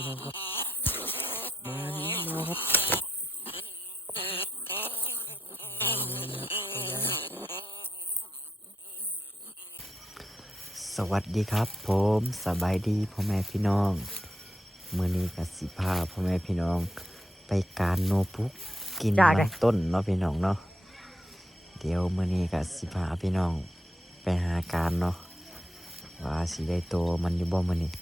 พี่น้องครับ มานี่แล้วครับสวัสดีครับ ผมสบายดีพ่อแม่พี่น้องเมื่อนี้กับสิพาพ่อแม่พี่น้อง ไปการโนพุกกินมันต้นเนาะพี่น้องเนาะเดี๋ยวเมื่อนี้กับสิพาพี่น้องไปหาการเนาะว่าสิได้โตมันอยู่บ่เมื่อนี้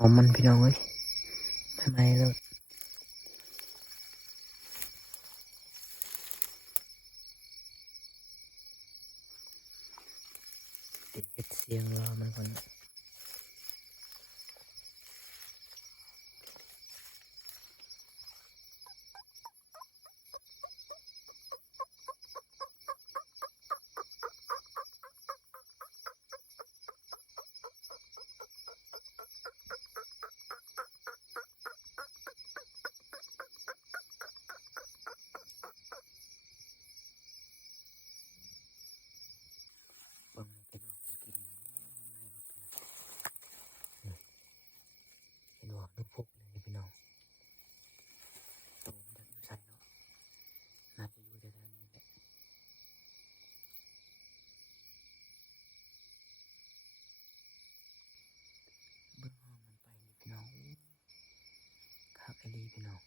อมมันพี่น้องเอ้ยไม่ไม่แล้วติดเฮ็ดเสียงรอมันคนเบิ่งพี่น้องกินเห็นว่า ลูกพกเลยพี่น้องตัวมันจะอยู่ใส่เนาะน่าจะอยู่ในด้านนี้แหละเบื้องห้องมันไปนี่พี่น้องคักไอรีพี่น้อง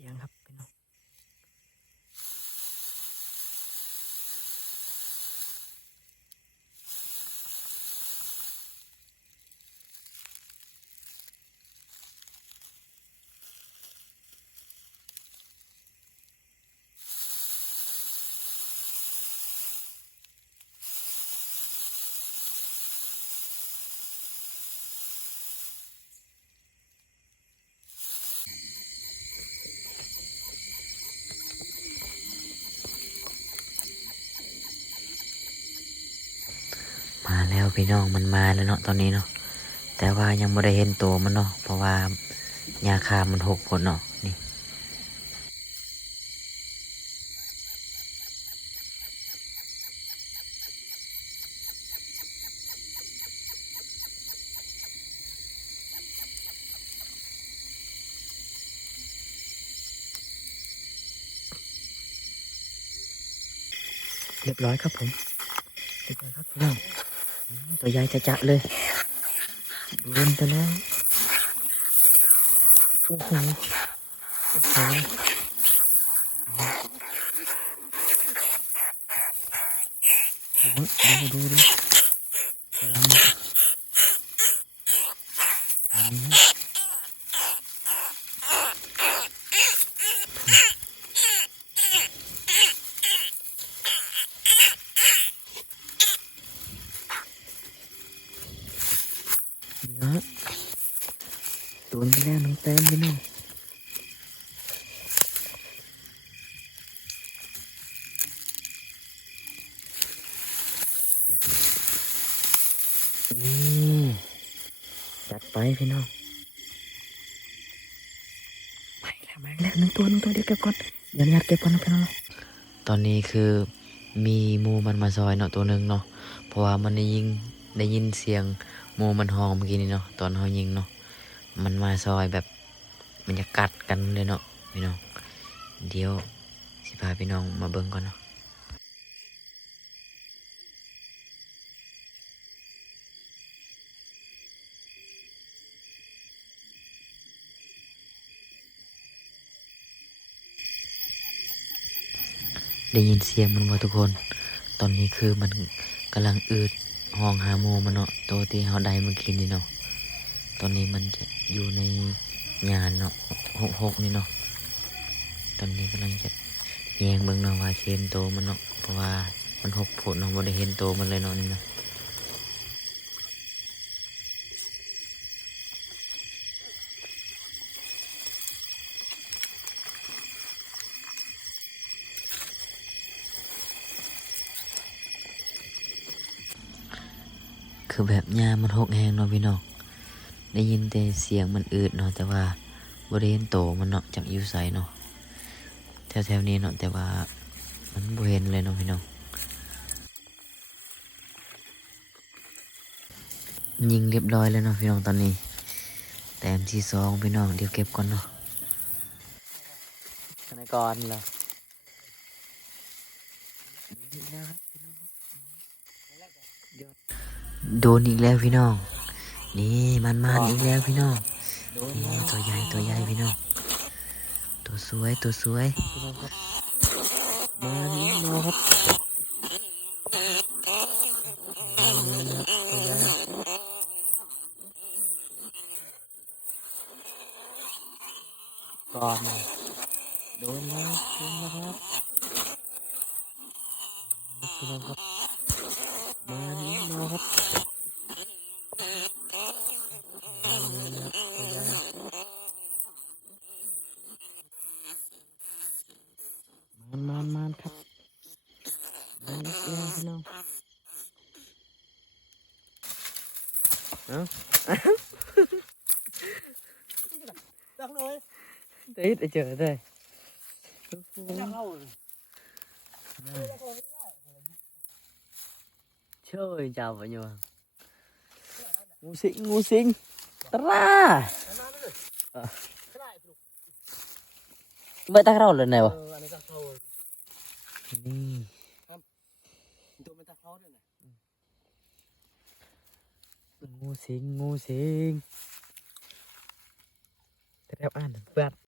มีเสียงครับพี่น้องมา แล้วพี่น้องมันมาแล้วเนาะตอนนี้เนาะแต่ว่ายังไม่ได้เห็นตัวมันเนาะเพราะว่ายาคามันหกผลเนาะนี่เรียบร้อยครับผมเรียบร้อยครับพี่น้อง ตัวใหญ่จะจะเลยโดนไปแล้วโอ้โหโอ้โหดูดูดูกำลังอืมเนาะโดนไปแล้วน้องเต้มพี่น้องนี่จัดไปพี่น้องมาแล้วมาแล้วหนึ่งตัวหนึ่งตัวเดี๋ยวเก็บก่อนเดี๋ยวยัดเก็บก่อนนะพี่น้องตอนนี้คือมีมูมันมาซอยเนาะตัวหนึ่งเนาะเพราะว่ามันได้ยิงได้ยินเสียง มูมันหองเมื่อกี้นี่เนาะตอนเขายิงเนาะมันมาซอยแบบมันจะกัดกันเลยเนาะพี่น้องเดี๋ยวสิพาพี่น้องมาเบิ่งก่อนเนาะได้ยินเสียงมันว่าทุกคน ตอนนี้คือมันกำลังอืด ห้องหาโมมันเนาะตัวที่เขาได้เมื่อกี้นี่เนาะตอนนี้มันจะอยู่ในงานเนาะหกหกนี่เนาะตอนนี้กำลังจะแยงเบิ่งเนาะว่าเห็นโตมันเนาะเพราะว่ามันหกผุดเนาะบ่ได้เห็นโตมันเลยเนาะนี่นะ คือแบบยามมันหกแหงเนาะพี่น้องได้ยินแต่เสียงมันอืดเนาะแต่ว่าบริเวณโตมันเนาะจากอยูไซเนาะแถวๆนี้เนาะแต่ว่ามันบริเห็นเลยเนาะพี่น้องยิงเรียบร้อยแล้วเนาะพี่น้องตอนนี้ แต้มที่สองพี่น้องเดี๋ยวเก็บก่อนเนาะในก่อนเหรอ โดนอีกแล้วพี่น้อง นี่มันมันอีกแล้วพี่น้องนี่ตัวใหญ่ตัวใหญ่พี่น้อง ตัวสวยตัวสวยมานี่มาครับก่อนโดนแล้วโดนแล้วครับพี่น้องครับ มานี่มาครับมันมันมันครับมันเสียพี่น้องเอ้าดังเลยติดไอเจอได้ดัง Trời chào mọi người. Ngu xinh, ngu xinh Tớ ra. À. Vậy ta rau lần này à? Ngu xinh, ngu xinh Tớ đeo ăn vẹt